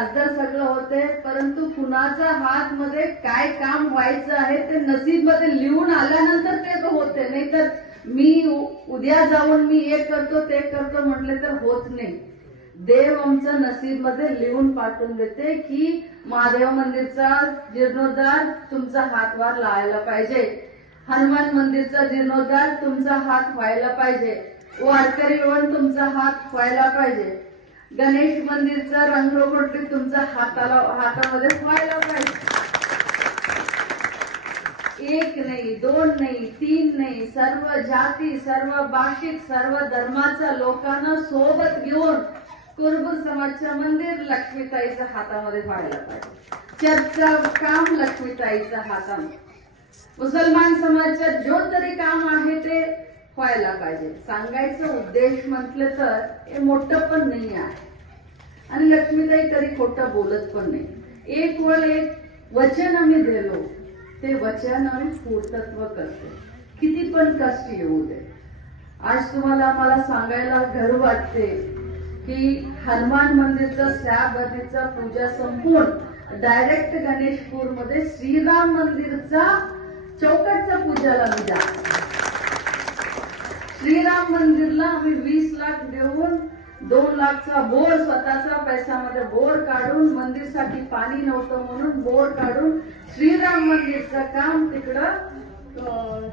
गाजदार सगळं होते, परंतु कुणाच्या हात मध्ये काय काम व्हायचं आहे ते नसीब मध्ये लिहून आल्यानंतर ते होते. नाहीतर मी उद्या जाऊन मी हे करतो ते करतो म्हटले तर होत नाही. देव आमचं नसीब मध्ये लिहून पाठवून देते की महादेव मंदिरचा जीर्णोद्धार तुमचा हातभार लावायला पाहिजे, हनुमान मंदिरचा जीर्णोद्धार तुमचा हात व्हायला पाहिजे, वारकरी भवन तुमचा हात व्हायला पाहिजे, गणेश मंदिरचा रंगरोगटी तुमचा हातामध्ये व्हायला पाहिजे. एक नाही, दोन नाही, तीन नाही, सर्व जाती, सर्व भाषिक, सर्व धर्माच्या लोकांना सोबत घेऊन कुरुबुल समाजचं मंदिर लक्ष्मीताईच्या हातामध्ये व्हायला पाहिजे. चर्चचं काम लक्ष्मीताईच्या हातामध्ये, मुसलमान समाजाचं जो तरी काम आहे ते व्हायला पाहिजे. सांगायचं उद्देश म्हटलं तर हे मोठं पण नाही आहे आणि लक्ष्मीताई कधी खोटं बोलत पण नाही. एक वेळ एक वचन आम्ही दिलो ते वचन आम्ही पूर्तत्व करतो, किती पण कष्ट येऊ दे. आज तुम्हाला मला सांगायला गर्व वाटते की हनुमान मंदिरचं स्लॅब भरणीचा पूजा संपून डायरेक्ट गणेशपूर मध्ये श्रीराम मंदिरचा चौकटच्या पूजाला मी जातो. श्रीराम मंदिरला आम्ही 20 लाख देऊन 2 लाखचा बोर स्वतःचा पैशामध्ये बोर काढून, मंदिरसाठी पाणी नव्हतं म्हणून बोर काढून श्रीराम मंदिरचं काम तिकडं